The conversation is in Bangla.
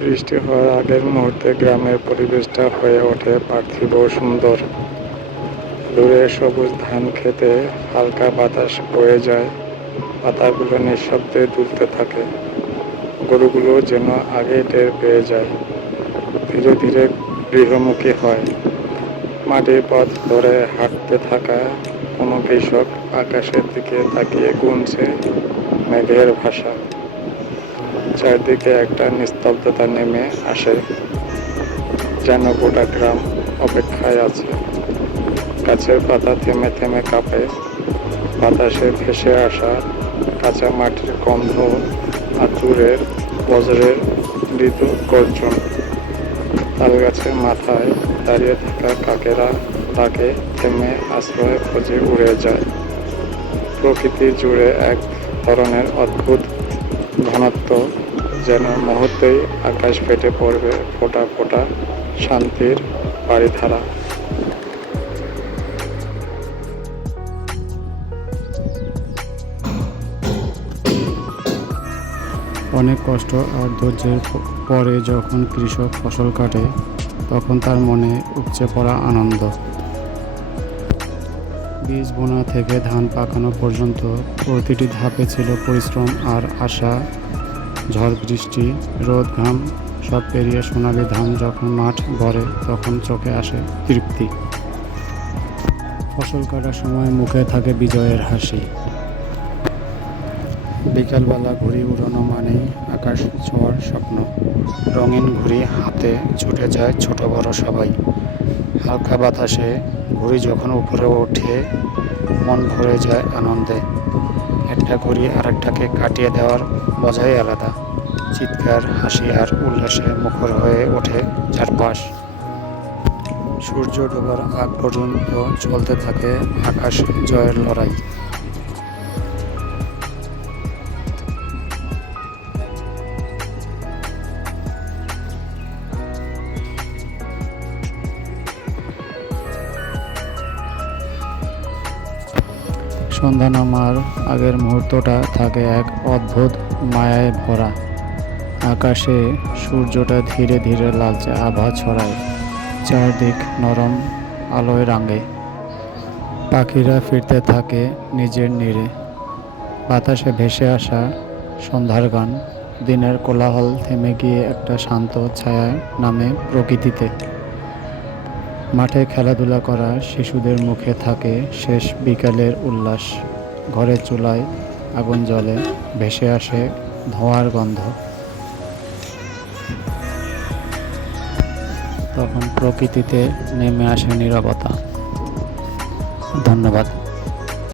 বৃষ্টি হওয়ার আগের মুহূর্তে গ্রামের পরিবেশটা হয়ে ওঠে পার্থিব সুন্দর। দূরে সবুজ ধান খেতে হালকা বাতাস বয়ে যায়, পাতাগুলো নিঃশব্দে দুলতে থাকে। গরুগুলো যেন আগে টের পেয়ে যায়। ধীরে ধীরে গৃহমুখী হয়। মাটির পথ ধরে হাঁটতে থাকা কোনো কৃষক আকাশের দিকে তাকিয়ে গুনছে মেঘের ভাষা। চারদিকে একটা নিস্তব্ধতা নেমে আসে, যেন গোটা গ্রাম অপেক্ষায় আছে। গাছের পাতা থেমে থেমে কাঁপে, বাতাসে ভেসে আসা কাঁচা মাটির গন্ধ আর দূরের বজ্রের মৃদু গর্জন। তাল গাছের মাথায় দাঁড়িয়ে থাকা কাকেরা তাকে থেমে আশ্রয় খোঁজে উড়ে যায়। প্রকৃতি জুড়ে এক ধরনের অদ্ভুত ঘনত্ব যেন মুহূর্তেই আকাশ ফেটে পড়বে ফোটা ফোটা শান্তির বাড়িধারা অনেক কষ্ট আর ধৈর্যের পরে যখন কৃষক ফসল কাটে, তখন তার মনে উপচে পড়া আনন্দ। বীজ বোনা থেকে ধান পাকানো পর্যন্ত প্রতিটি ধাপে ছিল পরিশ্রম আর আশা। ঝড় বৃষ্টি, রোদ, ঘাম, সব পেরিয়ে সোনালি ধান যখন মাঠ ভরে, তখন চোখে আসে তৃপ্তি। ফসল কাটার সময় মুখে থাকে বিজয়ের হাসি। বিকালবেলা ঘুড়ি উড়ানো মানেই আকাশ ছোঁয়ার স্বপ্ন। রঙিন ঘুড়ি হাতে ছুটে যায় ছোট বড় সবাই। হালকা বাতাসে ঘুড়ি যখন উপরে ওঠে, মন ভরে যায় আনন্দে। একটা ঘুড়ি আরেকটাকে কাটিয়ে দেওয়ার মজাই আলাদা। চিৎকার, হাসি আর উল্লাসে মুখর হয়ে ওঠে চারপাশ। সূর্য ডোবার আগ পর্যন্ত চলতে থাকে আকাশ জয়ের লড়াই। সন্ধ্যা নামার আগের মুহূর্তটা থাকে এক অদ্ভুত মায়ায় ভরা। আকাশে সূর্যটা ধীরে ধীরে লালচে আভা ছড়ায়, চারদিক নরম, আলোয় রাঙে। পাখিরা ফিরতে থাকে নিজের নীড়ে। বাতাসে ভেসে আসা সন্ধ্যার গান, দিনের কোলাহল থেমে গিয়ে একটা শান্ত ছায়ায় নামে প্রকৃতিতে। মাঠে খেলাধুলা করা শিশুদের মুখে থাকে শেষ বিকালের উল্লাস। ঘরে চুলায় আগুন জলে ভেসে আসে ধোঁয়ার গন্ধ। তখন প্রকৃতিতে নেমে আসে নিরবতা। ধন্যবাদ।